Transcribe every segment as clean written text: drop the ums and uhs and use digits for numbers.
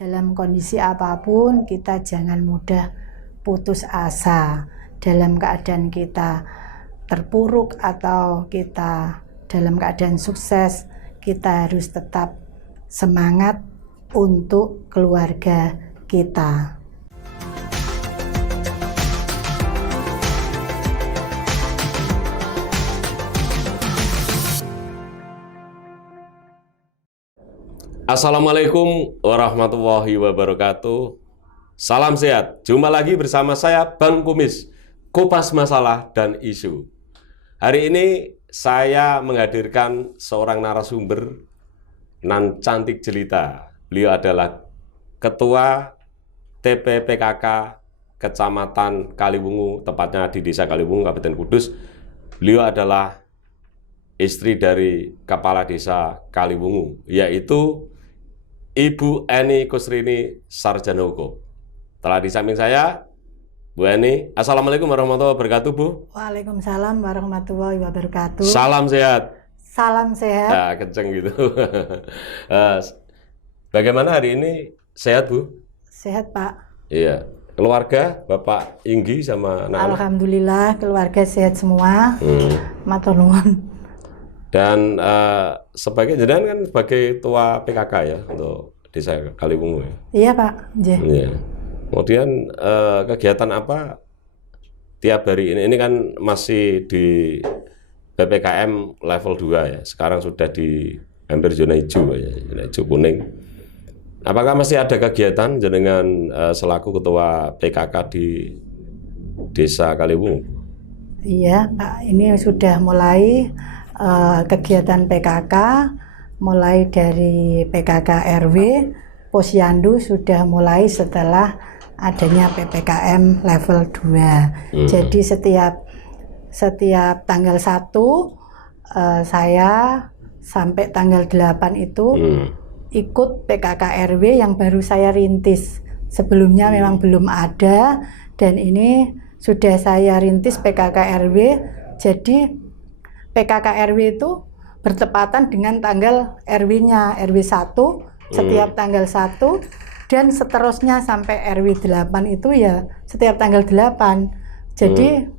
Dalam kondisi apapun kita jangan mudah putus asa. Dalam keadaan kita terpuruk atau kita dalam keadaan sukses, kita harus tetap semangat untuk keluarga kita. Assalamualaikum warahmatullahi wabarakatuh. Salam sehat. Jumpa lagi bersama saya Bang Kumis, kupas masalah dan isu. Hari ini saya menghadirkan seorang narasumber nan cantik jelita. Beliau adalah Ketua TPPKK Kecamatan Kaliwungu, tepatnya di Desa Kaliwungu, Kabupaten Kudus. Beliau adalah istri dari Kepala Desa Kaliwungu, yaitu Ibu Eni Kusrini Sarjana Hukum. Telah di samping saya, Bu Eni. Assalamualaikum warahmatullahi wabarakatuh, Bu. Waalaikumsalam warahmatullahi wabarakatuh. Salam sehat. Salam sehat. Nah, kenceng gitu. Bagaimana hari ini? Sehat, Bu? Sehat, Pak. Iya. Keluarga, Bapak Inggi sama anak-anak? Alhamdulillah, keluarga sehat semua. Matur nuwun. Dan sebagai jenengan kan sebagai ketua PKK ya untuk Desa Kaliwungu ya. Iya, Pak. Iya. Kemudian kegiatan apa tiap hari ini? Ini kan masih di PPKM level 2 ya. Sekarang sudah di hampir zona hijau ya, zona hijau kuning. Apakah masih ada kegiatan jenengan selaku ketua PKK di Desa Kaliwungu? Iya, Pak. Ini sudah mulai kegiatan PKK, mulai dari PKK RW, Posyandu sudah mulai setelah adanya PPKM level 2. Jadi setiap tanggal 1 saya sampai tanggal 8 itu ikut PKK RW yang baru saya rintis. Sebelumnya memang belum ada, dan ini sudah saya rintis PKK RW. Jadi PKK RW itu bertepatan dengan tanggal RW-nya, RW 1 setiap tanggal 1, dan seterusnya sampai RW 8 itu ya setiap tanggal 8. Jadi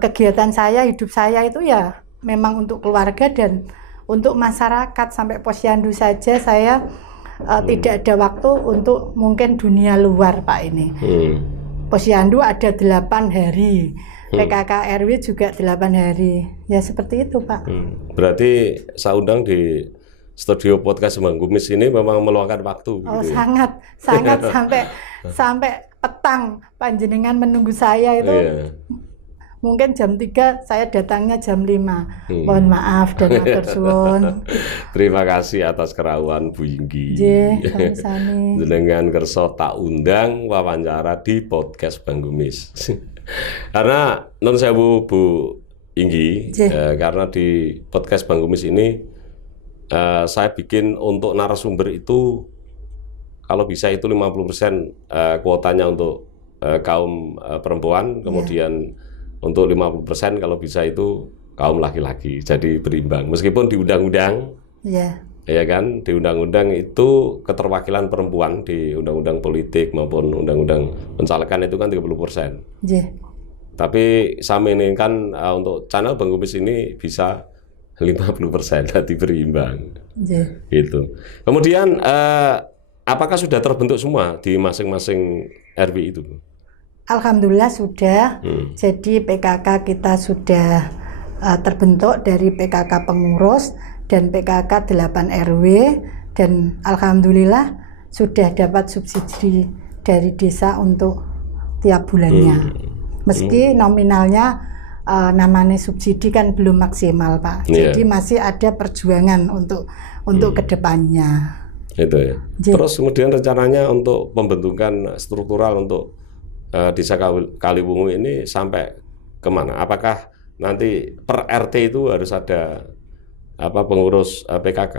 kegiatan saya, hidup saya itu ya memang untuk keluarga dan untuk masyarakat. Sampai Posyandu saja saya tidak ada waktu untuk mungkin dunia luar, Pak. Ini Posyandu ada 8 hari, PKK RW juga 8 hari. Ya seperti itu, Pak. Berarti saya undang di studio podcast Bang Kumis ini memang meluangkan waktu. Oh, gitu sangat sampai petang panjenengan menunggu saya itu. Iya. Mungkin jam 3, saya datangnya jam 5. Mohon maaf dan matur suwun. Terima kasih atas kerawan Bu Inggi. Sami-sami. Dengan kerso tak undang wawancara di podcast Bang Kumis. Karena non sewu Bu Inggi, karena di podcast Bang Kumis ini saya bikin untuk narasumber itu kalau bisa itu 50% kuotanya untuk kaum perempuan, kemudian untuk 50% kalau bisa itu kaum laki-laki. Jadi berimbang. Meskipun di undang-undang, ya kan, di undang-undang itu keterwakilan perempuan di undang-undang politik maupun undang-undang pencalekan itu kan 30%. Tapi sama ini kan untuk channel Bang Kumis ini bisa 50%, jadi berimbang. Gitu. Kemudian apakah sudah terbentuk semua di masing-masing RW itu? Alhamdulillah sudah. Jadi PKK kita sudah terbentuk dari PKK pengurus dan PKK 8 RW, dan alhamdulillah sudah dapat subsidi dari desa untuk tiap bulannya. Meski nominalnya namanya subsidi kan belum maksimal, Pak. Jadi masih ada perjuangan untuk kedepannya. Itu ya. Terus kemudian rencananya untuk pembentukan struktural untuk Desa Kaliwungu ini sampai kemana? Apakah nanti per RT itu harus ada pengurus PKK?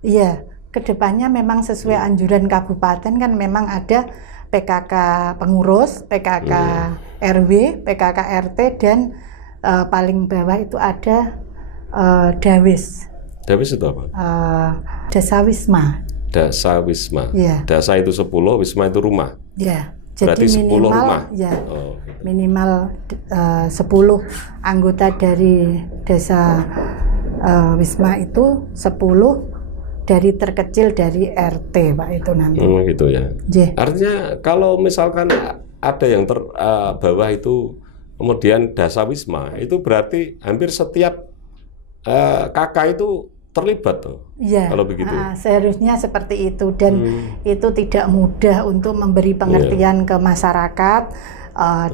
Iya, kedepannya memang sesuai anjuran kabupaten kan memang ada PKK pengurus, PKK RW, PKK RT, dan paling bawah itu ada Dawis. Dawis itu apa? Desa Wisma. Dasa Wisma. Ya. Dasa itu 10, Wisma itu rumah. Ya. Berarti Jadi 10 minimal, rumah. Ya, Oh. minimal 10 anggota dari desa Wisma itu 10 dari terkecil dari RT, Pak, itu nanti. Gitu ya. Je. Artinya kalau misalkan ada yang bawah itu kemudian Dasa Wisma, itu berarti hampir setiap kakak itu terlibat tuh. Ya, kalau begitu. Seharusnya seperti itu, dan itu tidak mudah untuk memberi pengertian ke masyarakat.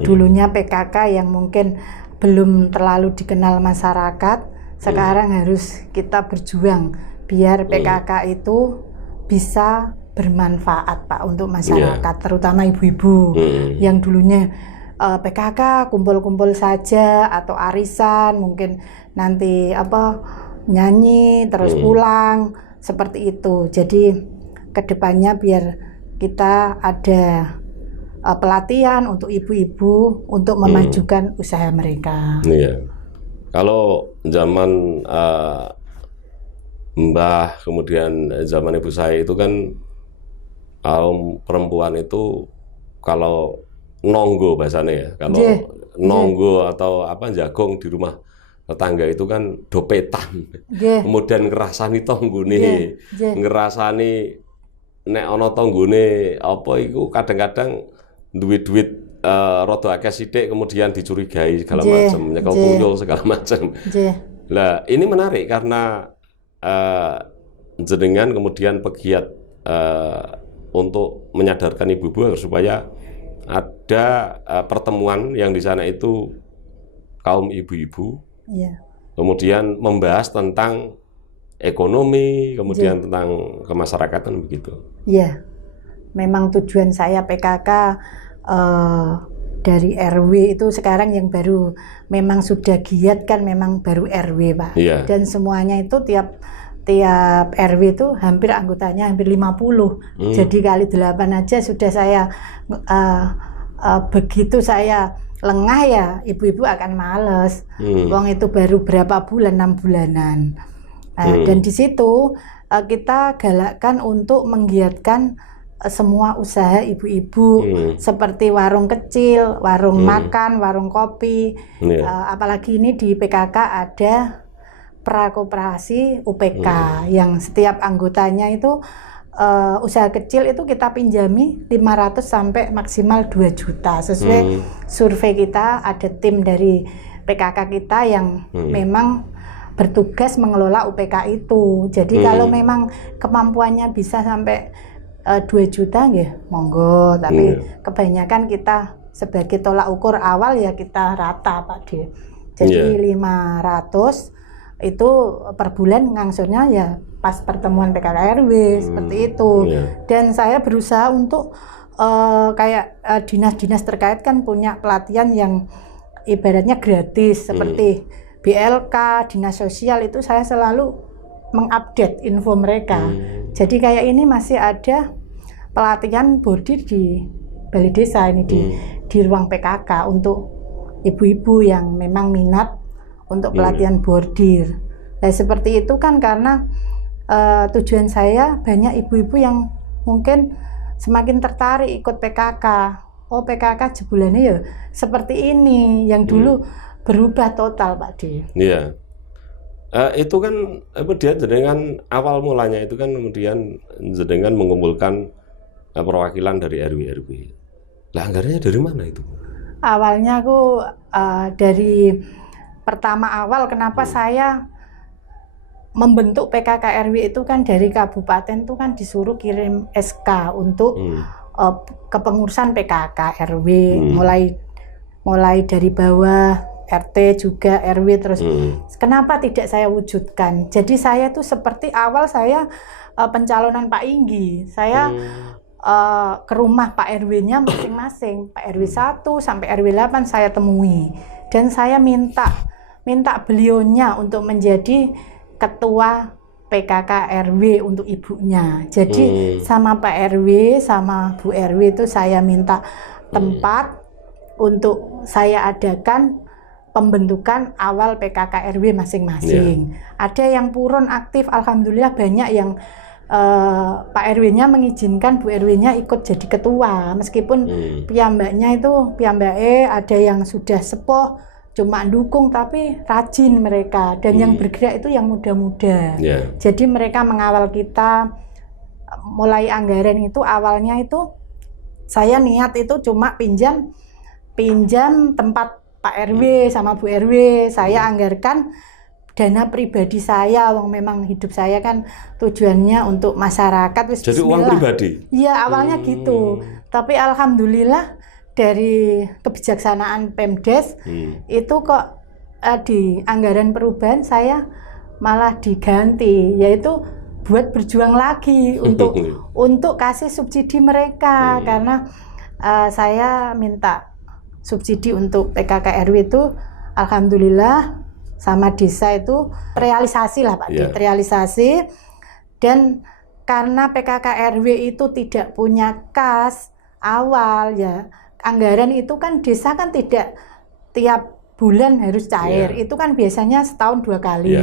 Dulunya PKK yang mungkin belum terlalu dikenal masyarakat, sekarang harus kita berjuang biar PKK itu bisa bermanfaat, Pak, untuk masyarakat, terutama ibu-ibu yang dulunya PKK kumpul-kumpul saja atau arisan, mungkin nanti nyanyi terus pulang seperti itu. Jadi kedepannya biar kita ada pelatihan untuk ibu-ibu untuk memajukan usaha mereka. Iya. Kalau zaman Mbah, kemudian zaman ibu saya itu kan kaum perempuan itu kalau nonggo bahasanya ya, kalau nonggo atau jagong di rumah tetangga itu kan dopetan. Kemudian ngerasani tonggone, ngerasani nek ana tonggone iku kadang-kadang duit-duit rada akeh sithik kemudian dicurigai segala macam, nyekel kuyul segala macam. Lah ini menarik karena jenengan kemudian pegiat untuk menyadarkan ibu-ibu supaya ada pertemuan yang di sana itu kaum ibu-ibu. Kemudian membahas tentang ekonomi, kemudian tentang kemasyarakatan begitu. Iya, memang tujuan saya PKK dari RW itu sekarang yang baru memang sudah giat kan memang baru RW, Pak. Dan semuanya itu tiap RW itu hampir anggotanya hampir 50. Jadi kali 8 aja sudah saya begitu saya lengah ya ibu-ibu akan males. Wong itu baru berapa bulan, 6 bulanan. Dan di situ kita galakkan untuk menggiatkan semua usaha ibu-ibu seperti warung kecil, warung makan, warung kopi. Apalagi ini di PKK ada prakoperasi UPK yang setiap anggotanya itu usaha kecil itu kita pinjami 500 sampai maksimal 2 juta sesuai survei kita. Ada tim dari PKK kita yang memang bertugas mengelola UPK itu. Jadi kalau memang kemampuannya bisa sampai 2 juta ya monggo, tapi kebanyakan kita sebagai tolak ukur awal ya kita rata, Pak De. Jadi 500 itu per bulan ngangsurnya ya pas pertemuan PKK RW seperti itu. Dan saya berusaha untuk kayak dinas-dinas terkait kan punya pelatihan yang ibaratnya gratis seperti BLK, dinas sosial itu saya selalu mengupdate info mereka. Jadi kayak ini masih ada pelatihan bordir di Balai Desa ini di ruang PKK untuk ibu-ibu yang memang minat untuk pelatihan bordir. Nah, seperti itu kan karena tujuan saya banyak ibu-ibu yang mungkin semakin tertarik ikut PKK. Oh, PKK jebulannya ya seperti ini, yang dulu berubah total, Pak De. Iya. Itu kan kemudian jenengan awal mulanya itu kan kemudian jenengan mengumpulkan perwakilan dari RW. Lah anggarannya dari mana itu? Awalnya aku dari pertama awal kenapa saya membentuk PKK RW itu kan dari kabupaten tuh kan disuruh kirim SK untuk kepengurusan PKK RW mulai dari bawah RT juga RW terus. Kenapa tidak saya wujudkan? Jadi saya tuh seperti awal saya pencalonan Pak Inggi. Saya ke rumah Pak RW-nya masing-masing. Pak RW 1 sampai RW 8 saya temui. Dan saya minta beliaunya untuk menjadi ketua PKK RW untuk ibunya. Jadi sama Pak RW sama Bu RW itu saya minta tempat untuk saya adakan pembentukan awal PKK RW masing-masing. Ada yang purun aktif, alhamdulillah banyak yang Pak RW-nya mengizinkan Bu RW-nya ikut jadi ketua, meskipun piyambaknya itu ada yang sudah sepuh cuma dukung, tapi rajin mereka, dan yang bergerak itu yang muda-muda. Jadi mereka mengawal kita. Mulai anggaran itu awalnya itu saya niat itu cuma pinjam tempat Pak RW sama Bu RW, saya anggarkan dana pribadi saya, memang hidup saya kan tujuannya untuk masyarakat. Jadi uang pribadi? Iya, awalnya gitu. Tapi alhamdulillah dari kebijaksanaan Pemdes itu kok di anggaran perubahan saya malah diganti, yaitu buat berjuang lagi untuk kasih subsidi mereka, karena saya minta subsidi untuk PKK RW itu alhamdulillah sama desa itu realisasi lah Pak, realisasi. Dan karena PKK RW itu tidak punya kas awal ya, anggaran itu kan desa kan tidak tiap bulan harus cair, itu kan biasanya setahun 2 kali.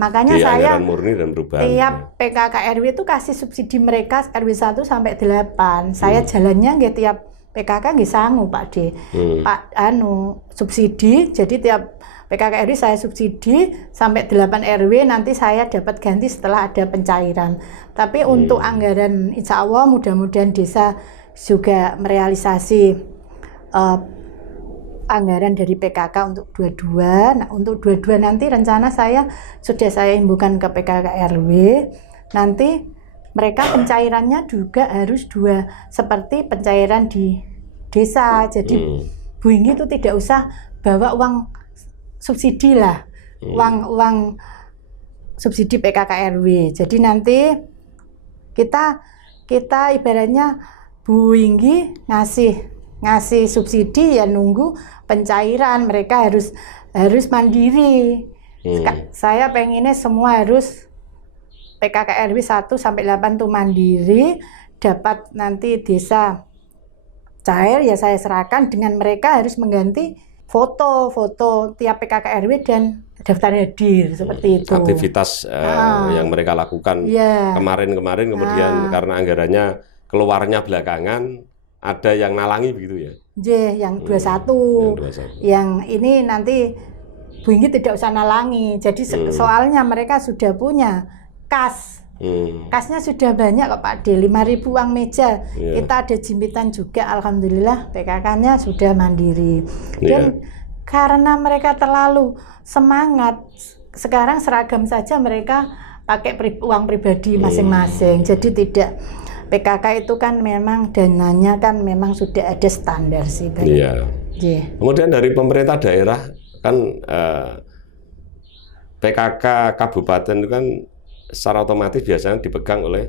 Makanya saya murni dan tiap PKK RW itu kasih subsidi mereka RW 1 sampai 8. Saya jalannya nggak tiap PKK nggak sanggup Pak D. Pak subsidi, jadi tiap PKK RW saya subsidi sampai 8 RW, nanti saya dapat ganti setelah ada pencairan. Tapi untuk anggaran insya Allah mudah-mudahan desa juga merealisasi anggaran dari PKK untuk 22. Nah, untuk 22 nanti rencana saya sudah saya imbukan ke PKK RW. Nanti mereka pencairannya juga harus 2 seperti pencairan di desa. Jadi Bu Inggi itu tidak usah bawa uang subsidi lah, uang subsidi PKK RW. Jadi nanti kita ibaratnya Bu Inggi ngasih subsidi ya nunggu pencairan, mereka harus mandiri. Saya pengennya semua harus PKK RW 1 sampai 8 tuh mandiri, dapat nanti desa cair ya saya serahkan, dengan mereka harus mengganti foto tiap PKK RW dan daftar hadir seperti itu. Aktivitas yang mereka lakukan kemarin kemudian karena anggarannya keluarnya belakangan, ada yang nalangi begitu ya? Yang 21. Yang ini nanti Bu Inggi tidak usah nalangi. Jadi soalnya mereka sudah punya kas. Kasnya sudah banyak kok Pak D, 5.000 uang meja. Kita ada jimpitan juga, alhamdulillah PKK-nya sudah mandiri. Dan karena mereka terlalu semangat, sekarang seragam saja mereka pakai uang pribadi masing-masing. Jadi tidak, PKK itu kan memang dananya kan memang sudah ada standar sih. Kemudian dari pemerintah daerah kan PKK kabupaten itu kan secara otomatis biasanya dipegang oleh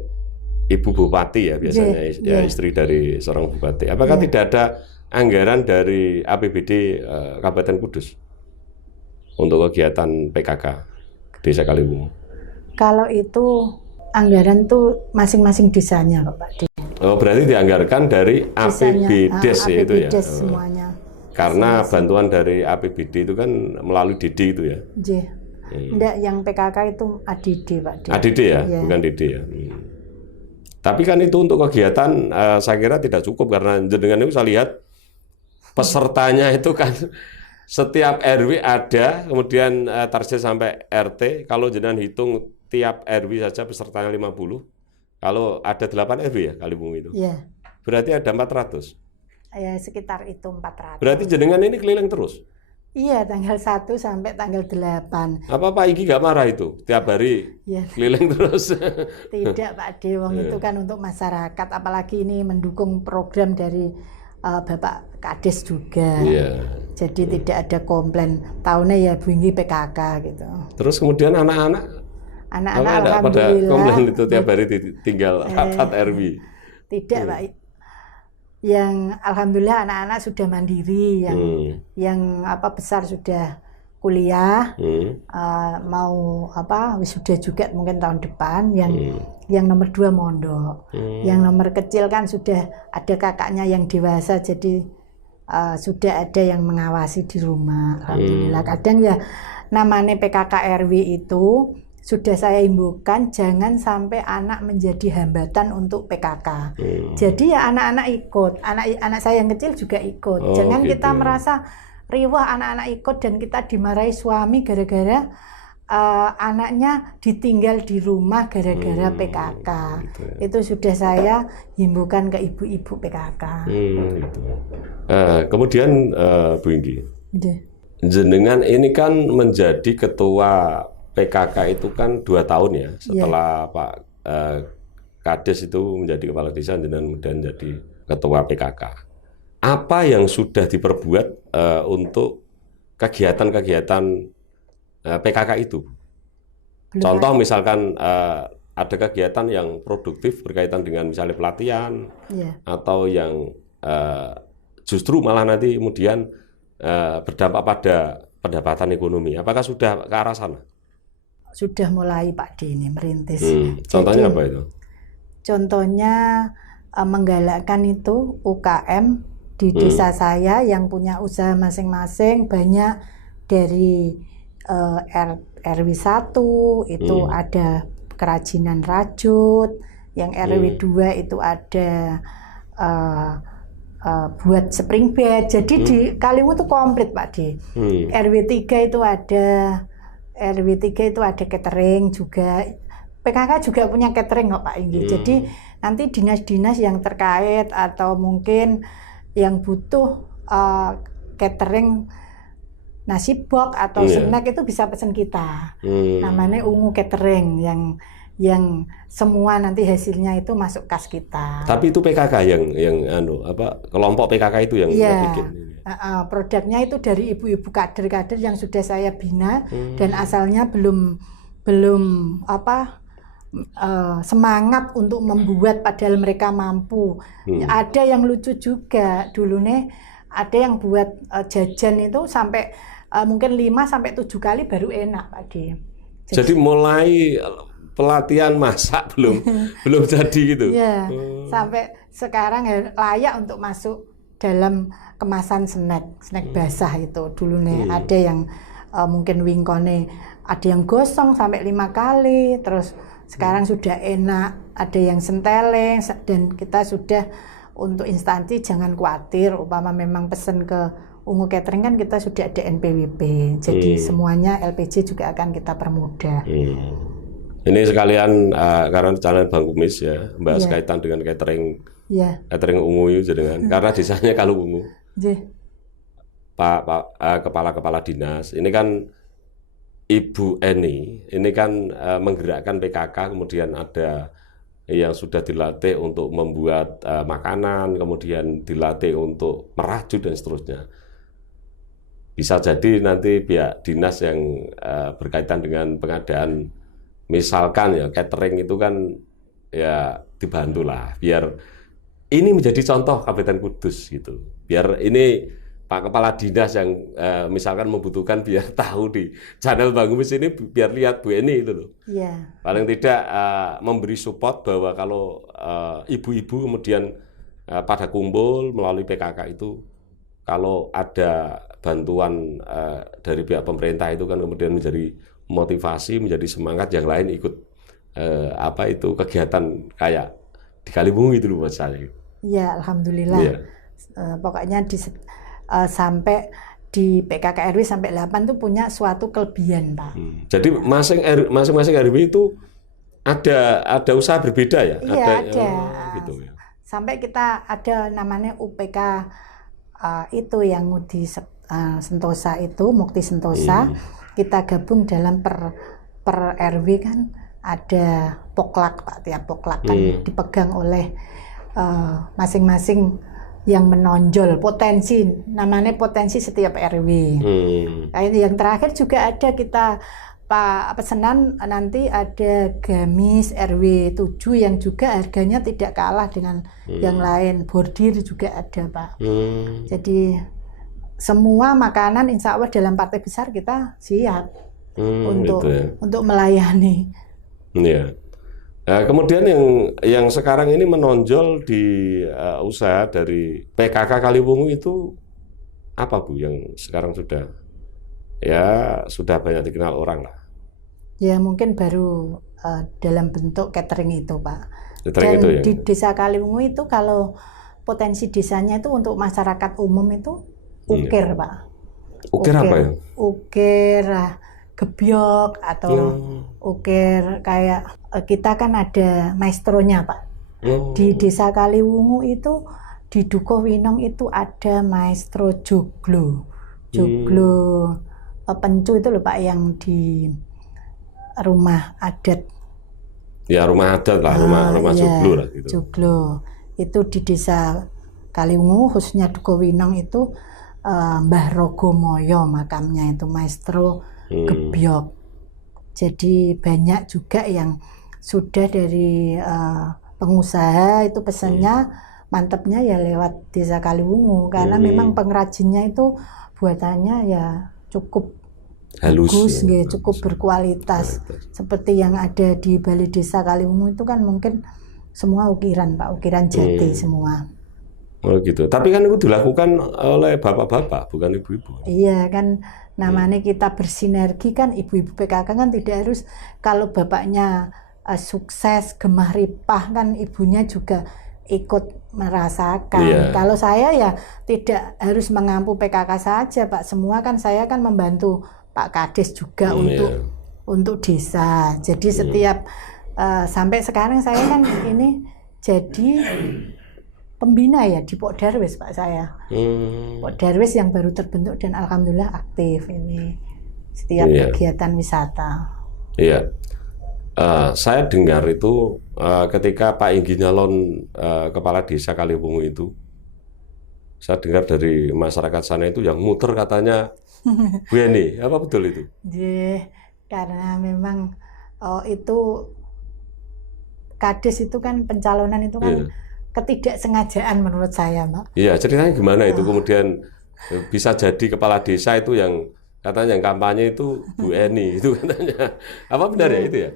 Ibu Bupati ya biasanya, istri dari seorang bupati. Apakah tidak ada anggaran dari APBD Kabupaten Kudus untuk kegiatan PKK Desa Kaliwungu? Kalau itu anggaran tuh masing-masing desanya Pak D. Oh, berarti dianggarkan dari APBDes ya itu ya? Semuanya. Karena bantuan dari APBD itu kan melalui DD itu ya? Enggak, yang PKK itu ADD Pak D. ADD ya, bukan DD ya. Tapi kan itu untuk kegiatan saya kira tidak cukup, karena jenengan itu saya lihat pesertanya itu kan setiap RW ada, kemudian target sampai RT. Kalau jenengan hitung tiap RW saja pesertanya 50. Kalau ada 8 RW ya Kaliwungu itu. Berarti ada 400. Ya sekitar itu 400. Berarti jenengan ini keliling terus? Iya, tanggal 1 sampai tanggal 8. Apa Pak Inggi nggak marah itu? Tiap hari keliling terus? Tidak Pak D, itu kan untuk masyarakat, apalagi ini mendukung program dari Bapak Kades juga. Jadi tidak ada komplain. Tahunnya ya Bu Inggi PKK gitu. Terus kemudian anak-anak alhamdulillah pada komplain itu tiap hari tinggal 4 RW? Tidak Pak. Yang alhamdulillah anak-anak sudah mandiri, yang besar sudah kuliah, mau wisuda juga mungkin tahun depan, yang nomor 2 mondok, yang nomor kecil kan sudah ada kakaknya yang dewasa, jadi sudah ada yang mengawasi di rumah, alhamdulillah. Kadang ya namanya PKK RW itu sudah saya himbaukan jangan sampai anak menjadi hambatan untuk PKK. Jadi ya anak-anak ikut, anak saya yang kecil juga ikut. Jangan gitu. kita merasa riwah anak-anak ikut dan kita dimarahi suami gara-gara anaknya ditinggal di rumah gara-gara PKK. Gitu ya. Itu sudah saya himbaukan ke ibu-ibu PKK. Gitu. Kemudian Bu Inggi, Gitu. jenengan ini kan menjadi ketua PKK itu kan 2 tahun ya setelah Pak Kades itu menjadi kepala desa dan kemudian jadi ketua PKK. Apa yang sudah diperbuat untuk kegiatan-kegiatan PKK itu? Contoh misalkan ada kegiatan yang produktif berkaitan dengan misalnya pelatihan atau yang justru malah nanti kemudian berdampak pada pendapatan ekonomi. Apakah sudah ke arah sana? Sudah mulai Pak D ini merintis. Contohnya apa itu? Contohnya menggalakkan itu UKM di desa saya yang punya usaha masing-masing, banyak dari RW 1 itu ada kerajinan rajut, yang RW 2 itu ada buat spring bed. Jadi di Kaliwungu itu komplit Pak D. RW 3 itu ada catering juga. PKK juga punya catering kok Pak Inggi. Jadi nanti dinas-dinas yang terkait atau mungkin yang butuh catering nasi box atau snack itu bisa pesan kita. Namanya Ungu Catering yang semua nanti hasilnya itu masuk kas kita. Tapi itu PKK yang kelompok PKK itu yang bikin. Produknya itu dari ibu-ibu kader-kader yang sudah saya bina dan asalnya belum semangat untuk membuat padahal mereka mampu. Ada yang lucu juga dulu nih, ada yang buat jajan itu sampai mungkin 5-7 kali baru enak Pak D. Jadi mulai pelatihan masak belum jadi gitu. Iya, sampai sekarang layak untuk masuk dalam kemasan snack basah itu dulu nih. Ada yang mungkin wingkone ada yang gosong sampai 5 kali, terus sekarang sudah enak, ada yang senteleng, dan kita sudah untuk instansi jangan khawatir, umpama memang pesan ke Ungu Catering kan kita sudah ada NPWP, jadi semuanya LPG juga akan kita permudah. Ini sekalian karena channel Bang Kumis ya, membahas kaitan dengan catering, catering Ungu itu dengan karena desanya Kaliwungu. Pak kepala dinas, ini kan Ibu Eni, ini kan menggerakkan PKK, kemudian ada yang sudah dilatih untuk membuat makanan, kemudian dilatih untuk merajut dan seterusnya. Bisa jadi nanti pihak dinas yang berkaitan dengan pengadaan, misalkan ya catering itu kan ya dibantulah, biar ini menjadi contoh Kabupaten Kudus gitu. Biar ini Pak Kepala Dinas yang misalkan membutuhkan biar tahu di channel Bang Kumis ini, biar lihat Bu Eni itu loh. Paling tidak memberi support bahwa kalau ibu-ibu kemudian pada kumpul melalui PKK itu, kalau ada bantuan dari pihak pemerintah itu kan kemudian menjadi motivasi, menjadi semangat yang lain ikut kegiatan kayak di Kaliwungu itu loh Mas saya. Iya, alhamdulillah. Pokoknya sampai di PKK RW sampai 8 itu punya suatu kelebihan, Pak. Jadi masing-masing RW itu ada usaha berbeda ya? Iya, ada. Gitu ya. Sampai kita ada namanya UPK itu yang Ngudi Sentosa itu, Mukti Sentosa, kita gabung dalam per RW kan ada poklak Pak, tiap poklak kan dipegang oleh masing-masing yang menonjol potensi, namanya potensi setiap RW. Yang terakhir juga ada kita Pak pesanan nanti ada gamis RW 7 yang juga harganya tidak kalah dengan yang lain, bordir juga ada Pak. Jadi semua makanan insya Allah dalam partai besar kita siap untuk melayani. Iya. Nah, kemudian yang sekarang ini menonjol di usaha dari PKK Kaliwungu itu apa Bu yang sekarang sudah banyak dikenal orang lah? Ya mungkin baru dalam bentuk catering itu, Pak. Catering Dan itu ya. di Desa Kaliwungu itu kalau potensi desanya itu untuk masyarakat umum itu ukir, Pak. Ukir apa ya? Ukir, gebyok atau ukir kayak kita kan ada maestronya, Pak. Di Desa Kaliwungu itu di Dukuh Winong itu ada maestro joglo. Joglo pencu itu loh, Pak, yang di rumah adat. Ya rumah adat lah, rumah ya, joglo lah gitu. Joglo itu di Desa Kaliwungu khususnya Dukuh Winong itu Mbah Rogomoyo makamnya itu maestro gebyok. Jadi banyak juga yang sudah dari pengusaha itu pesannya mantapnya ya lewat Desa Kaliwungu karena memang pengrajinnya itu buatannya ya cukup halus, bagus, ya, cukup berkualitas. Seperti yang ada di Balai Desa Kaliwungu itu kan mungkin semua ukiran, Pak, ukiran jati semua. Oh gitu. Tapi kan itu dilakukan oleh bapak-bapak, bukan ibu-ibu. Iya kan, namanya kita bersinergi kan, ibu-ibu PKK kan tidak harus kalau bapaknya sukses, gemah ripah kan ibunya juga ikut merasakan. Iya. Kalau saya ya tidak harus mengampu PKK saja, Pak. Semua kan saya kan membantu Pak Kades juga untuk desa. Jadi setiap sampai sekarang saya kan ini jadi pembina ya di Pok Darwis, Pak, saya. Pok Darwis yang baru terbentuk dan alhamdulillah aktif ini setiap kegiatan wisata. Iya. Saya dengar itu ketika Pak Inggi nyalon kepala desa Kaliwungu itu, saya dengar dari masyarakat sana itu yang muter katanya Bu Eni, apa betul itu? Iya, karena memang itu Kades itu kan pencalonan itu kan ketidaksengajaan menurut saya, Mbak. Iya, ceritanya gimana itu kemudian bisa jadi kepala desa itu yang katanya yang kampanye itu Bu Eni itu katanya. Apa benar ya itu ya?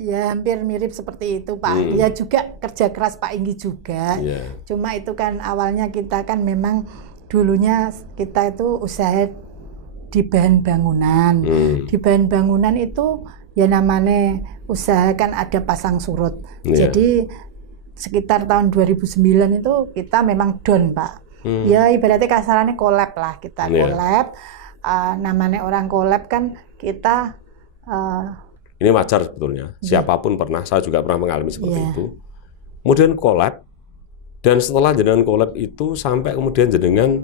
Ya hampir mirip seperti itu, Pak. Ya juga kerja keras Pak Inggi juga. Cuma itu kan awalnya kita kan memang dulunya kita itu usaha di bahan bangunan. Di bahan bangunan itu ya namanya usaha kan ada pasang surut. Jadi sekitar tahun 2009 itu kita memang down, Pak. Ya ibaratnya kasarannya collab lah, kita collab. Namanya orang collab kan kita ini wajar sebetulnya. Siapapun pernah, saya juga pernah mengalami seperti itu. Kemudian collab, dan setelah jenengan collab itu sampai kemudian jenengan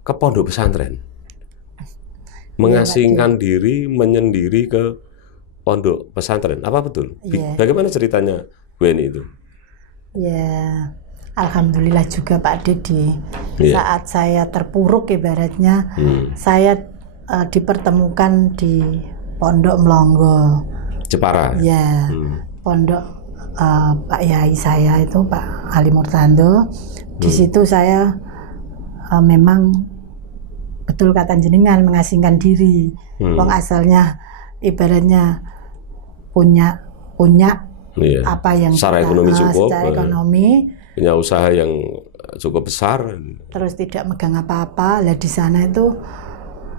ke pondok pesantren, mengasingkan diri, menyendiri ke pondok pesantren. Apa betul? Bagaimana ceritanya Bu Eni itu? Ya, alhamdulillah juga Pak Dedi. Saat saya terpuruk ibaratnya, saya dipertemukan di Pondok Melonggo, Jepara. Ya, pondok Pak Yai saya itu Pak Ali Murtando. Di situ saya memang betul kata jenengan mengasingkan diri. Wong asalnya ibaratnya punya apa yang secara ekonomi cukup, secara ekonomi, punya usaha yang cukup besar. Terus tidak megang apa-apa. Lah di sana itu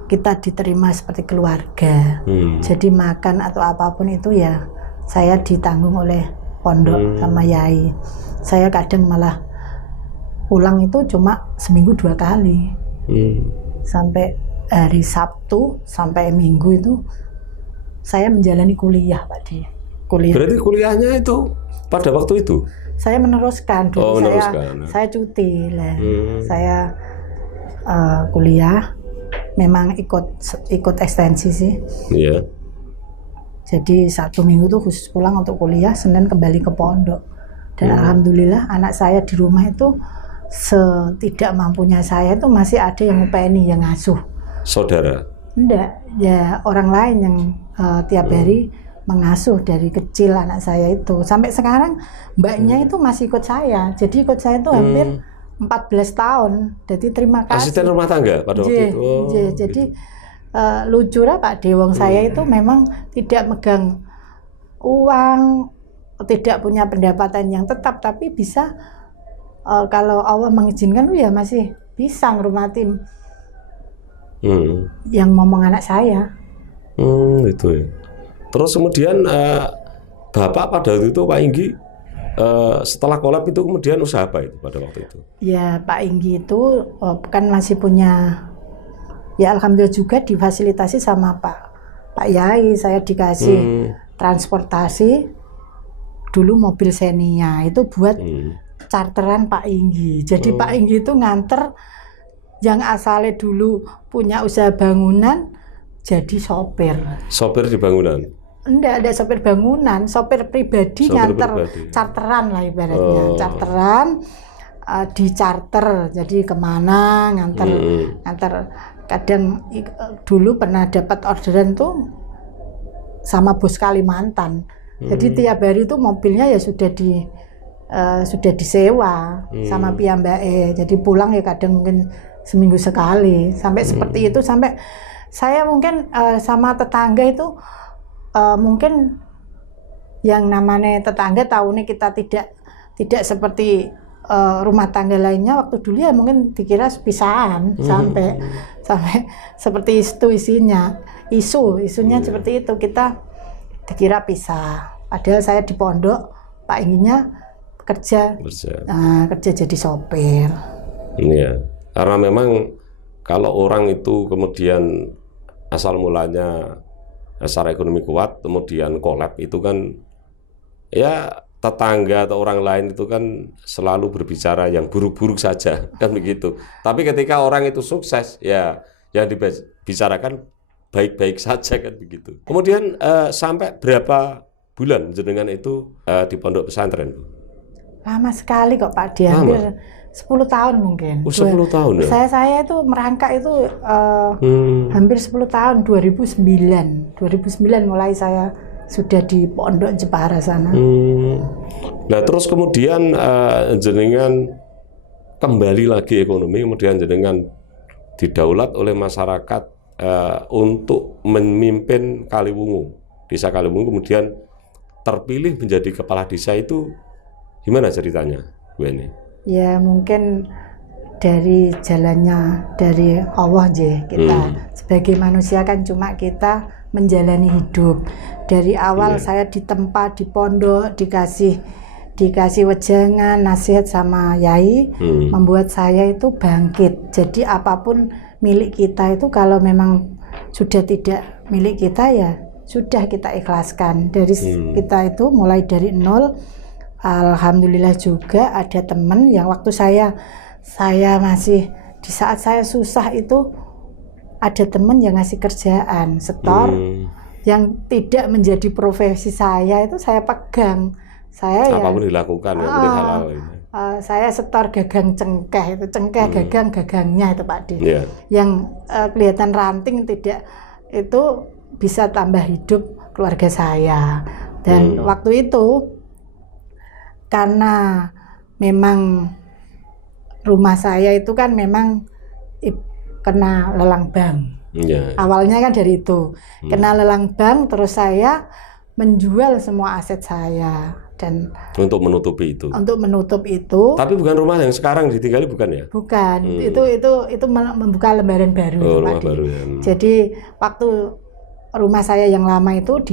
kita diterima seperti keluarga. Jadi makan atau apapun itu ya saya ditanggung oleh pondok sama Yai. Saya kadang malah pulang itu cuma seminggu 2 kali. Sampai hari Sabtu sampai Minggu itu saya menjalani kuliah, Pak Di. Kuliah. Berarti kuliahnya itu pada waktu itu? Saya meneruskan dulu. Meneruskan. Saya cuti lah. Saya kuliah. Memang ikut ekstensi sih. Iya. Jadi 1 minggu tuh khusus pulang untuk kuliah, Senin kembali ke pondok. Dan alhamdulillah anak saya di rumah itu setidak mampunya saya itu masih ada yang UPNI yang ngasuh. Saudara? Enggak, ya orang lain yang tiap hari mengasuh dari kecil anak saya itu. Sampai sekarang mbaknya itu masih ikut saya. Jadi ikut saya itu hampir 14 tahun, jadi terima kasih. Asisten rumah tangga pada waktu itu. Jadi lucu lah Pak Dewong saya itu memang tidak megang uang, tidak punya pendapatan yang tetap, tapi bisa kalau Allah mengizinkan ya masih bisa ngurmatin yang ngomong anak saya. Itu ya. Terus kemudian Bapak pada waktu itu Pak Inggi setelah kolab itu kemudian usaha apa itu pada waktu itu? Ya Pak Inggi itu kan masih punya, ya alhamdulillah juga difasilitasi sama Pak Yai, saya dikasih transportasi dulu mobil Xenia itu buat charteran Pak Inggi. Jadi Pak Inggi itu nganter yang asalnya dulu punya usaha bangunan jadi sopir. Sopir di bangunan? Enggak ada sopir bangunan, sopir pribadi nganter charteran lah ibaratnya. Charteran di charter, jadi kemana nganter kadang dulu pernah dapat orderan tuh sama bos Kalimantan. Jadi tiap hari itu mobilnya ya sudah disewa sama piyambake. Jadi pulang ya kadang mungkin seminggu sekali. Sampai seperti itu, sampai saya mungkin sama tetangga itu mungkin yang namanya tetangga tahunya kita tidak seperti rumah tangga lainnya waktu dulu ya mungkin dikira pisahan sampai seperti itu isunya seperti itu, kita dikira pisah. Padahal saya di pondok, Pak Ingginya kerja jadi sopir. Iya, karena memang kalau orang itu kemudian asal mulanya secara ekonomi kuat, kemudian kolab itu kan ya tetangga atau orang lain itu kan selalu berbicara yang buruk-buruk saja, kan begitu. Tapi ketika orang itu sukses, ya yang dibicarakan baik-baik saja, kan begitu. Kemudian sampai berapa bulan jenengan itu di pondok pesantren? Lama sekali kok Pak, dia hampir 10 tahun mungkin. 10 tahun ya? Saya itu merangkak itu hampir 10 tahun, 2009 mulai saya sudah di pondok Jepara sana. Nah terus kemudian jenengan kembali lagi ekonomi, kemudian jenengan didaulat oleh masyarakat untuk memimpin Kaliwungu, desa Kaliwungu, kemudian terpilih menjadi kepala desa. Itu gimana ceritanya, Bu Eni? Ya mungkin dari jalannya dari Allah aja kita sebagai manusia kan cuma kita menjalani hidup. Dari awal saya ditempa di pondok, dikasih wejangan, nasihat sama Yai, membuat saya itu bangkit. Jadi apapun milik kita itu kalau memang sudah tidak milik kita ya sudah kita ikhlaskan. Dari kita itu mulai dari nol. Alhamdulillah juga ada teman yang waktu saya masih di saat saya susah itu ada teman yang ngasih kerjaan setor yang tidak menjadi profesi saya, itu saya pegang. Saya apapun dilakukan ya penting halal. Saya setor gagang cengkeh, itu cengkeh gagangnya itu Pak D. Yang kelihatan ranting tidak, itu bisa tambah hidup keluarga saya. Dan waktu itu karena memang rumah saya itu kan memang kena lelang bank. Awalnya kan dari itu kena lelang bank, terus saya menjual semua aset saya dan untuk menutup itu. Tapi bukan rumah yang sekarang ditinggali, bukan ya? Bukan. Itu membuka lembaran baru. Rumah baru ya. Jadi waktu rumah saya yang lama itu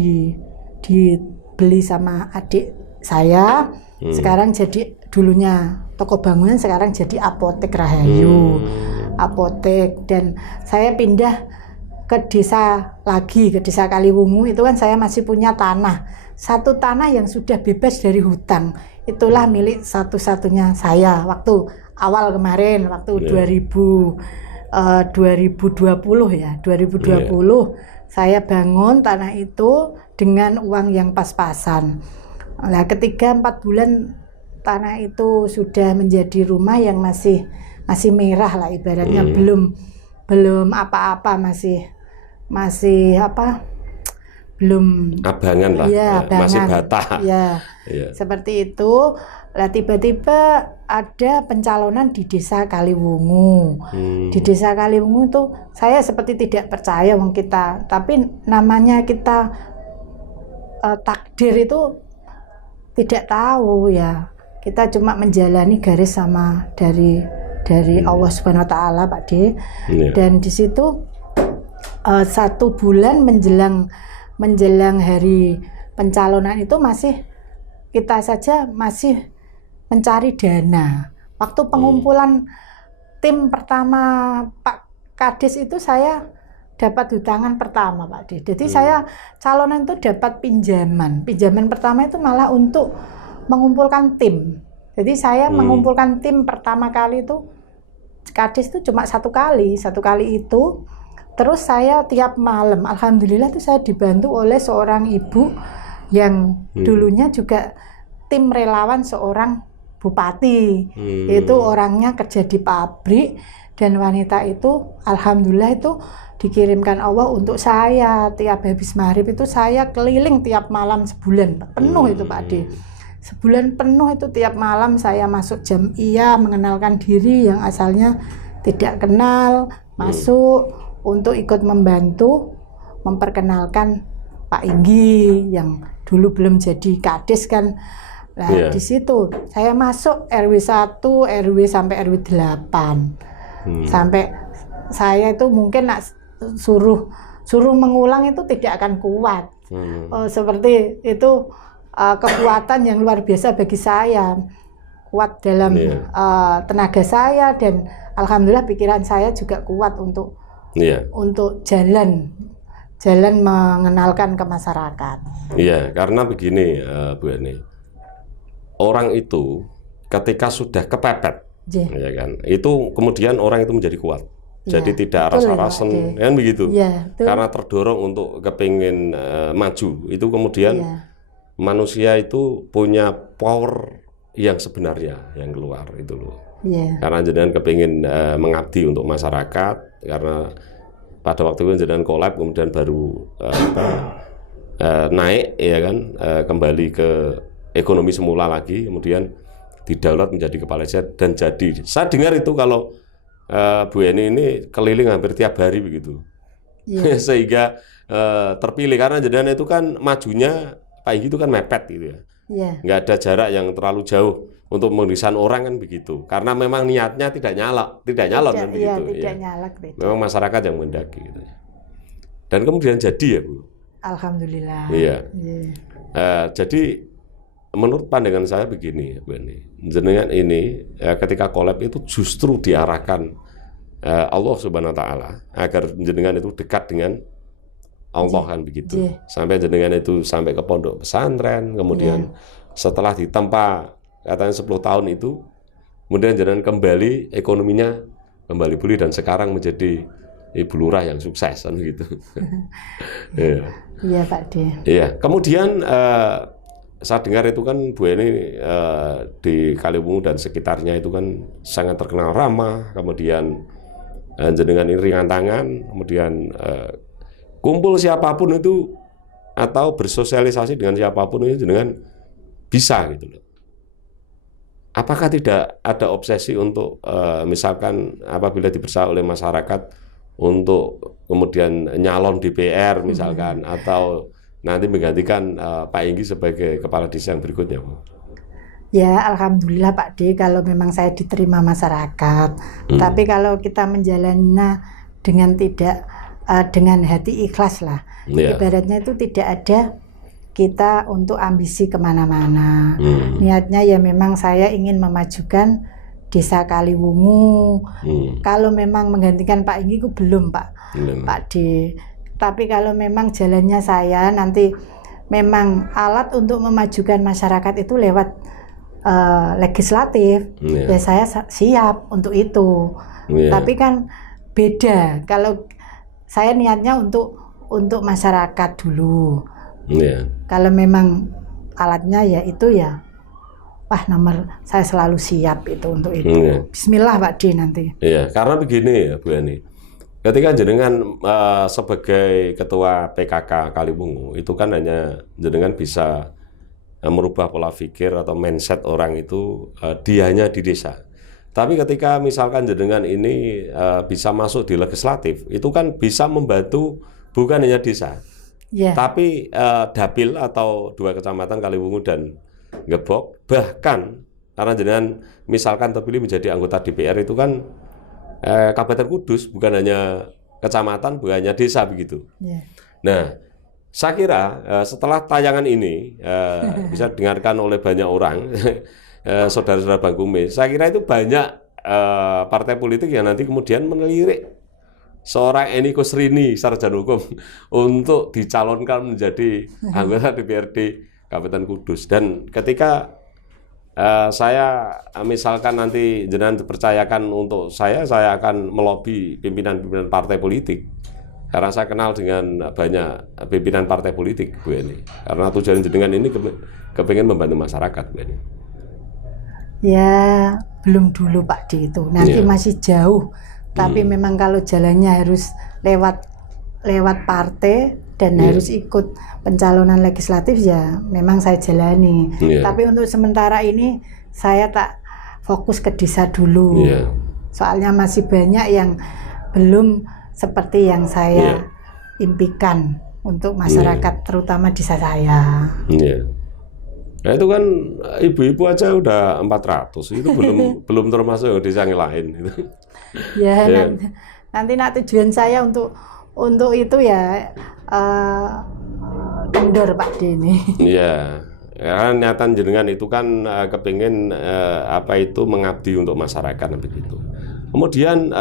dibeli sama adik saya. Sekarang jadi dulunya toko bangunan, sekarang jadi apotek Rahayu. Apotek. Dan saya pindah ke desa Kaliwungu, itu kan saya masih punya tanah. Satu tanah yang sudah bebas dari hutang. Itulah milik satu-satunya saya waktu awal kemarin, waktu 2020 ya. 2020 saya bangun tanah itu dengan uang yang pas-pasan. Nah, ketika 4 bulan tanah itu sudah menjadi rumah yang masih merah lah ibaratnya, belum apa-apa, masih belum abangan lah, masih bata. Seperti itu. Lah tiba-tiba ada pencalonan di desa Kaliwungu. Di desa Kaliwungu itu saya seperti tidak percaya wong kita, tapi namanya kita takdir itu tidak tahu ya. Kita cuma menjalani garis sama dari Allah Subhanahu wa taala, Pak D. Dan di situ 1 bulan menjelang hari pencalonan itu kita saja masih mencari dana. Waktu pengumpulan tim pertama Pak Kades itu saya dapat hutangan pertama Pak D. Jadi saya calonan itu dapat pinjaman. Pinjaman pertama itu malah untuk mengumpulkan tim. Jadi saya mengumpulkan tim pertama kali itu Kades itu cuma 1 kali itu. Terus saya tiap malam, alhamdulillah itu saya dibantu oleh seorang ibu yang dulunya juga tim relawan seorang bupati. Itu orangnya kerja di pabrik dan wanita itu alhamdulillah itu dikirimkan Allah untuk saya. Tiap habis maghrib itu saya keliling tiap malam sebulan penuh itu Pak D. Sebulan penuh itu tiap malam saya masuk jamiah, mengenalkan diri yang asalnya tidak kenal, masuk untuk ikut membantu memperkenalkan Pak Inggi yang dulu belum jadi Kades kan. Nah, di situ saya masuk RW 1, RW sampai RW 8. Sampai saya itu mungkin suruh mengulang itu tidak akan kuat. Seperti itu kekuatan yang luar biasa bagi saya. Kuat dalam tenaga saya dan alhamdulillah pikiran saya juga kuat untuk jalan mengenalkan ke masyarakat. Iya, karena begini Bu Eni. Orang itu ketika sudah kepepet, ya kan, itu kemudian orang itu menjadi kuat. Jadi tidak rasa-rasen, kan begitu. Karena terdorong untuk kepingin maju, itu kemudian manusia itu punya power yang sebenarnya yang keluar itu loh. Karena jenengan kepingin mengabdi untuk masyarakat, karena pada waktu itu jenengan kolab kemudian baru naik, ya kan, kembali ke ekonomi semula lagi, kemudian didaulat menjadi kepala desa dan jadi. Saya dengar itu kalau Bu Eni ini keliling hampir tiap hari begitu, sehingga terpilih karena jenengan itu kan majunya Pak Inggi itu kan mepet gitu ya, nggak ada jarak yang terlalu jauh untuk mendesain orang kan begitu. Karena memang niatnya tidak nyalon kan begitu. Tidak nyalak. Memang masyarakat yang mendaki gitu. Dan kemudian jadi ya Bu. Alhamdulillah. Jadi menurut pandangan saya begini, Bu Eni, jenengan ini ketika kolab itu justru diarahkan Allah Subhanahu Wa Taala agar jenengan itu dekat dengan Allah kan begitu. Sampai jenengan itu sampai ke pondok pesantren, kemudian setelah ditempa katanya 10 tahun itu, kemudian jenengan kembali ekonominya kembali pulih dan sekarang menjadi ibu lurah yang sukses kan gitu. Iya Pak D. Iya, kemudian saya dengar itu kan Bu Eni di Kaliwungu dan sekitarnya itu kan sangat terkenal ramah, kemudian jenengan ini ringan tangan, kemudian kumpul siapapun itu atau bersosialisasi dengan siapapun itu jenengan bisa gitu loh. Apakah tidak ada obsesi untuk misalkan apabila dipercaya oleh masyarakat untuk kemudian nyalon DPR misalkan atau nanti menggantikan Pak Inggi sebagai kepala desa yang berikutnya, Bu? Ya, alhamdulillah Pak D, kalau memang saya diterima masyarakat. Tapi kalau kita menjalaninya dengan tidak dengan hati ikhlas lah. Ibaratnya itu tidak ada kita untuk ambisi kemana-mana. Niatnya ya memang saya ingin memajukan desa Kaliwungu. Kalau memang menggantikan Pak Inggi itu belum Pak D. Tapi kalau memang jalannya saya nanti memang alat untuk memajukan masyarakat itu lewat legislatif, ya saya siap untuk itu. Tapi kan beda kalau saya niatnya untuk masyarakat dulu. Kalau memang alatnya ya itu ya, nomor saya selalu siap itu untuk itu. Bismillah Pak D nanti. Iya, karena begini ya Bu Eni. Ketika jenengan sebagai ketua PKK Kaliwungu itu kan hanya jenengan bisa merubah pola pikir atau mindset orang itu dianya di desa. Tapi ketika misalkan jenengan ini bisa masuk di legislatif, itu kan bisa membantu bukan hanya desa, tapi dapil atau 2 kecamatan Kaliwungu dan Gebok, bahkan karena jenengan misalkan terpilih menjadi anggota DPR itu kan Kabupaten Kudus, bukan hanya kecamatan, bukan hanya desa begitu. Yeah. Nah, saya kira setelah tayangan ini bisa didengarkan oleh banyak orang, saudara-saudara Bang Kumis, saya kira itu banyak partai politik yang nanti kemudian melirik seorang Eni Kusrini, sarjana hukum, untuk dicalonkan menjadi anggota DPRD Kabupaten Kudus. Dan ketika saya misalkan nanti jenengan dipercayakan untuk saya akan melobi pimpinan-pimpinan partai politik. Karena saya kenal dengan banyak pimpinan partai politik, Bu Eni. Karena tujuan jenengan ini kepengen membantu masyarakat, Bu Eni. Ya, belum dulu Pak D itu. Nanti masih jauh. Tapi memang kalau jalannya harus lewat partai dan harus ikut pencalonan legislatif, ya memang saya jalani. Tapi untuk sementara ini saya tak fokus ke desa dulu. Soalnya masih banyak yang belum seperti yang saya impikan untuk masyarakat, terutama desa saya. Nah itu kan ibu-ibu aja udah 400, itu belum termasuk desa yang lain. Ya, nanti tujuan saya untuk itu ya kendor Pak D ini. Iya, karena niatan jenengan itu kan kepingin mengabdi untuk masyarakat begitu. Kemudian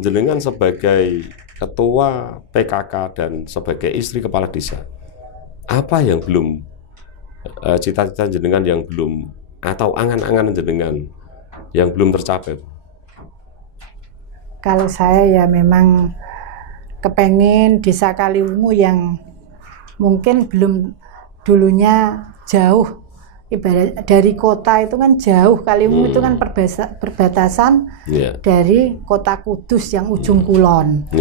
jenengan sebagai ketua PKK dan sebagai istri kepala desa, apa yang belum cita-cita jenengan yang belum, atau angan-angan jenengan yang belum tercapai? Kalau saya ya memang kepengen desa Kaliwungu yang mungkin belum dulunya jauh, ibarat dari kota itu kan jauh. Kaliwungu itu kan perbatasan dari kota Kudus yang ujung kulon.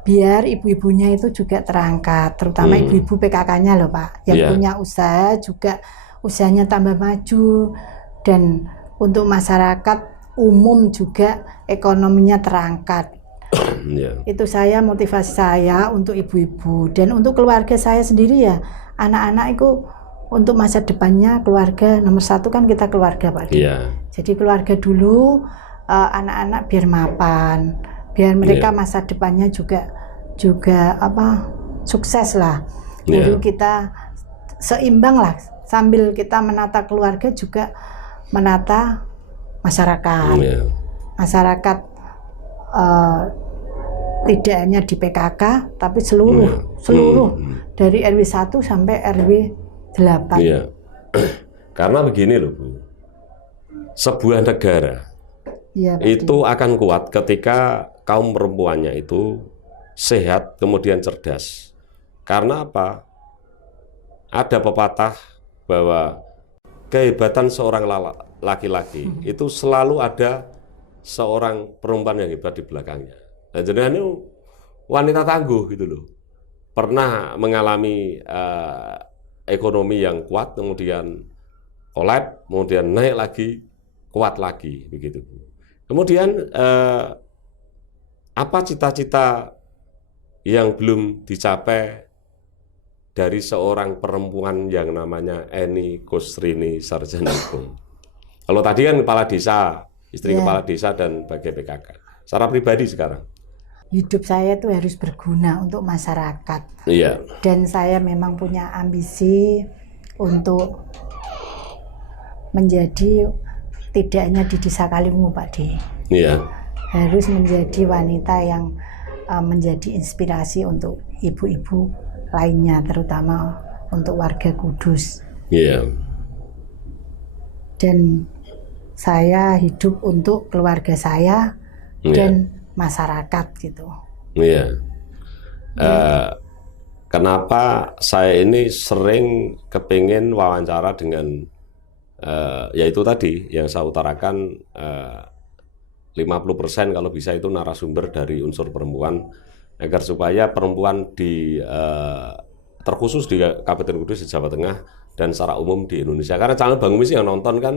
Biar ibu-ibunya itu juga terangkat, terutama ibu-ibu PKK-nya loh Pak, yang punya usaha juga usahanya tambah maju, dan untuk masyarakat umum juga ekonominya terangkat. Itu saya, motivasi saya untuk ibu-ibu dan untuk keluarga saya sendiri ya, anak-anak itu untuk masa depannya. Keluarga nomor satu kan kita keluarga Pak. Jadi keluarga dulu, anak-anak biar mapan, biar mereka masa depannya juga sukses lah. Jadi kita seimbang lah, sambil kita menata keluarga juga menata masyarakat. Masyarakat tidak hanya di PKK tapi seluruh dari RW 1 sampai RW 8. Karena begini loh Bu, sebuah negara itu akan kuat ketika kaum perempuannya itu sehat kemudian cerdas. Karena apa? Ada pepatah bahwa kehebatan seorang laki-laki itu selalu ada seorang perempuan yang hebat di belakangnya. Dan jenengan itu wanita tangguh gitu loh. Pernah mengalami ekonomi yang kuat, kemudian kolab, kemudian naik lagi, kuat lagi begitu. Kemudian apa cita-cita yang belum dicapai dari seorang perempuan yang namanya Eni Kusrini, sarjana hukum? Kalau tadi kan kepala desa, istri kepala desa dan bagai PKK. Secara pribadi sekarang? Hidup saya itu harus berguna untuk masyarakat. Dan saya memang punya ambisi untuk menjadi, tidak hanya di desa Kaliwungu Pak D. Harus menjadi wanita yang menjadi inspirasi untuk ibu-ibu lainnya, terutama untuk warga Kudus. Dan saya hidup untuk keluarga saya dan masyarakat gitu. Kenapa saya ini sering kepingin wawancara dengan yaitu tadi yang saya utarakan, 50% kalau bisa itu narasumber dari unsur perempuan, agar supaya perempuan terkhusus di Kabupaten Kudus, di Jawa Tengah, dan secara umum di Indonesia. Karena channel Bang Kumis yang nonton kan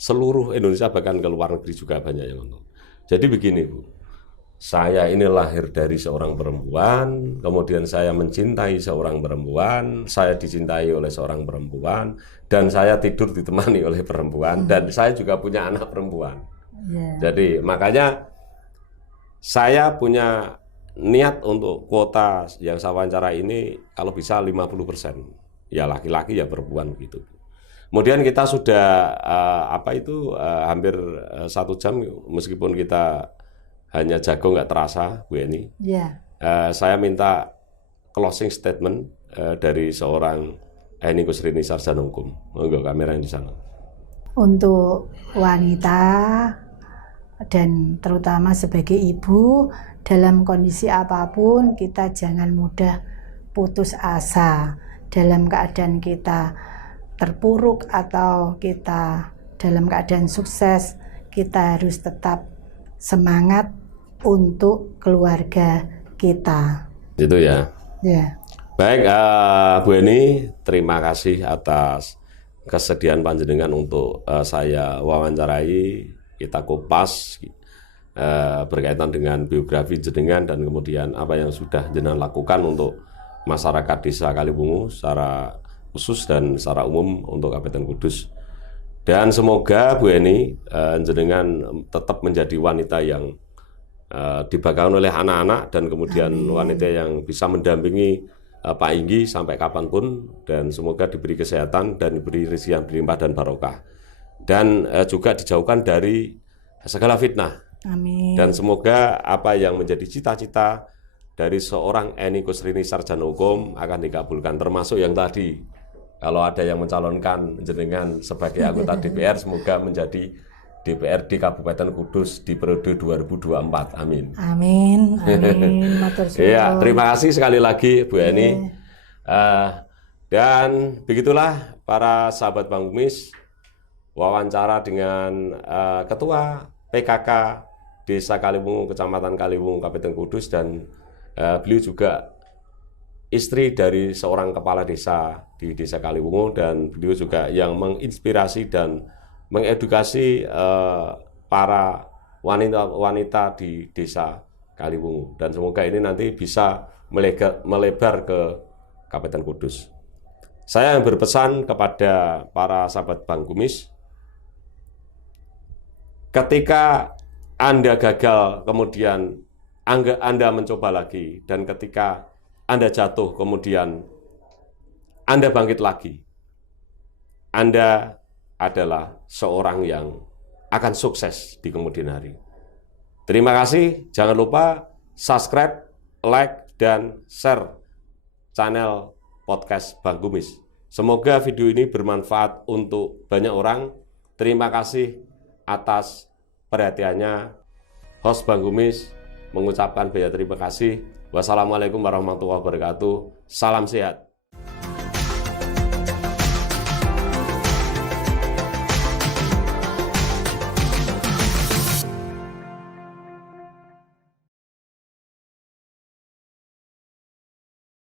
seluruh Indonesia, bahkan ke luar negeri juga banyak yang nonton. Jadi begini Bu, saya ini lahir dari seorang perempuan, kemudian saya mencintai seorang perempuan, saya dicintai oleh seorang perempuan, dan saya tidur ditemani oleh perempuan, dan saya juga punya anak perempuan. Jadi makanya saya punya niat untuk kuota yang saya wawancara ini kalau bisa 50%. Ya laki-laki ya perempuan gitu. Kemudian kita sudah hampir 1 jam meskipun kita hanya jago nggak terasa Bu Eni. Ya. Saya minta closing statement dari seorang Eni Kusrini sarjana hukum. Monggo kamera yang di sana. Untuk wanita dan terutama sebagai ibu dalam kondisi apapun kita jangan mudah putus asa. Dalam keadaan kita terpuruk atau kita dalam keadaan sukses, kita harus tetap semangat untuk keluarga kita. Itu ya. Ya. Baik, Bu Eni, terima kasih atas kesediaan panjenengan untuk saya wawancarai, kita kupas berkaitan dengan biografi jenengan dan kemudian apa yang sudah jenengan lakukan untuk masyarakat Desa Kaliwungu secara khusus dan secara umum untuk Kabupaten Kudus. Dan semoga Bu Eni jenengan tetap menjadi wanita yang dibanggakan oleh anak-anak dan kemudian wanita yang bisa mendampingi Pak Inggi sampai kapanpun, dan semoga diberi kesehatan dan diberi rezeki yang berlimpah dan barokah, dan juga dijauhkan dari segala fitnah. Amin. Dan semoga apa yang menjadi cita-cita dari seorang Eni Kusrini sarjana hukum akan dikabulkan, termasuk yang tadi kalau ada yang mencalonkan jenengan sebagai anggota DPR, semoga menjadi DPRD Kabupaten Kudus di periode 2024. Amin. Amin. Amin. Matur suwun. Ya, terima kasih sekali lagi Bu Eni. Dan begitulah para sahabat Bangkumis, wawancara dengan Ketua PKK Desa Kaliwungu, Kecamatan Kaliwungu, Kabupaten Kudus, dan beliau juga istri dari seorang kepala desa di Desa Kaliwungu, dan beliau juga yang menginspirasi dan mengedukasi para wanita-wanita di Desa Kaliwungu, dan semoga ini nanti bisa melebar ke Kabupaten Kudus. Saya yang berpesan kepada para sahabat Bangkumis, ketika Anda gagal kemudian Anda mencoba lagi, dan ketika Anda jatuh kemudian Anda bangkit lagi, Anda adalah seorang yang akan sukses di kemudian hari. Terima kasih, jangan lupa subscribe, like, dan share channel podcast Bangkumis. Semoga video ini bermanfaat untuk banyak orang. Terima kasih atas perhatiannya. Host Bangkumis mengucapkan banyak terima kasih. Wassalamualaikum warahmatullahi wabarakatuh. Salam sehat.